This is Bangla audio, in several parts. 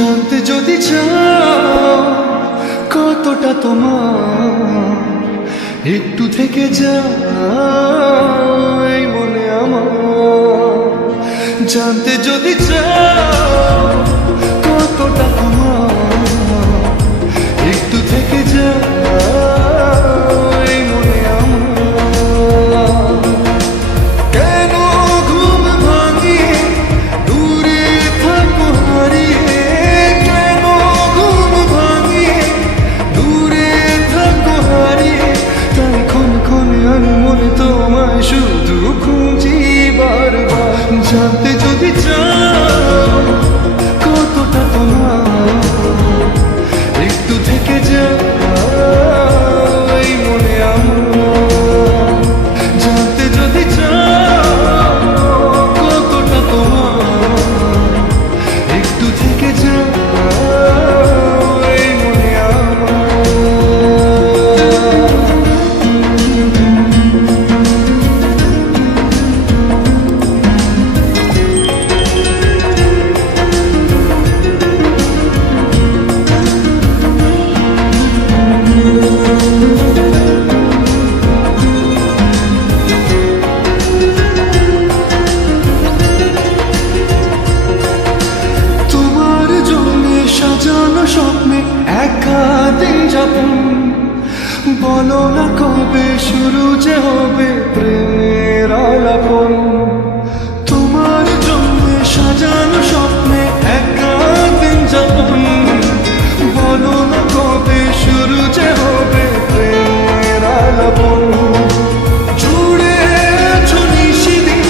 জানতে যদি চাও কতটা তোমার, একটু থেকে যাও এই মনে আমার। জানতে যদি চাও কতটা তোমার, একটু থেকে যাও এই মনে আমার। কেন ঘুম ভাঙিয়ে দূরে থাকো হারিয়ে, কেন ঘুম ভাঙিয়ে দূরে থাকো হারিয়ে, তাই ক্ষণে ক্ষণে আমি মনে তোমায় শুধু খুঁজি বারবার। জানতে যদি চাও কতটা তোমার, একটু থেকে যাও এই মনে আমার। জানতে যদি চাও কতটা তোমার, একটু থেকে যাও এই মনে আমার। সাজানো স্বপ্নে একা দিন যাপন, বলো না কবে শুরু যে হবে প্রেমের আলাপন। তোমার জন্য সাজানো স্বপ্নে একা দিন যাপন, বলো না কবে শুরু যে হবে প্রেমের আলাপন। জুড়ে আছো নিশিদিন,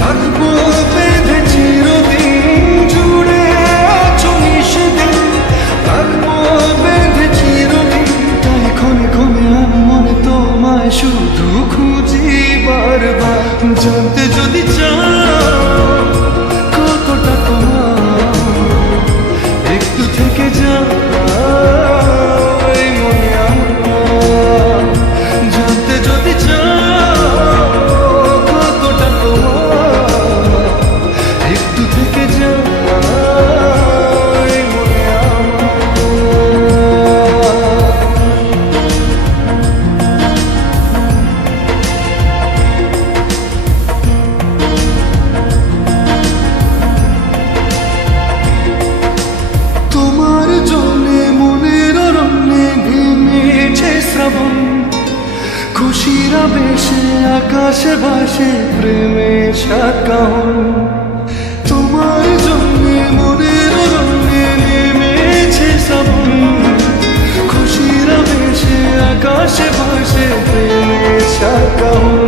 রাখবো বেঁধে চিরদিন। জুড়ে আছো নিশিদিন, রাখবো বেঁধে চিরদিন। তাই ক্ষণে ক্ষণে আমি মনে তোমায় শুধু খুঁজি বারবার। জানতে যদি চাও কতটা তোমার, একটু থেকে যাও এই মনে আমার। জানতে যদি চাও কতটা তোমার, একটু থেকে যাও এই মনে আমার। তোমার জন্যে মনের অরণ্যে নেমেছে শ্রাবণ, খুশিরা বেশে আকাশে ভাসে প্রেমের সাকাহন। তোমার জন্যে মনের অরণ্যে নেমেছে শ্রাবণ, খুশিরা বেশে আকাশে ভাসে প্রেমের সাকাহন।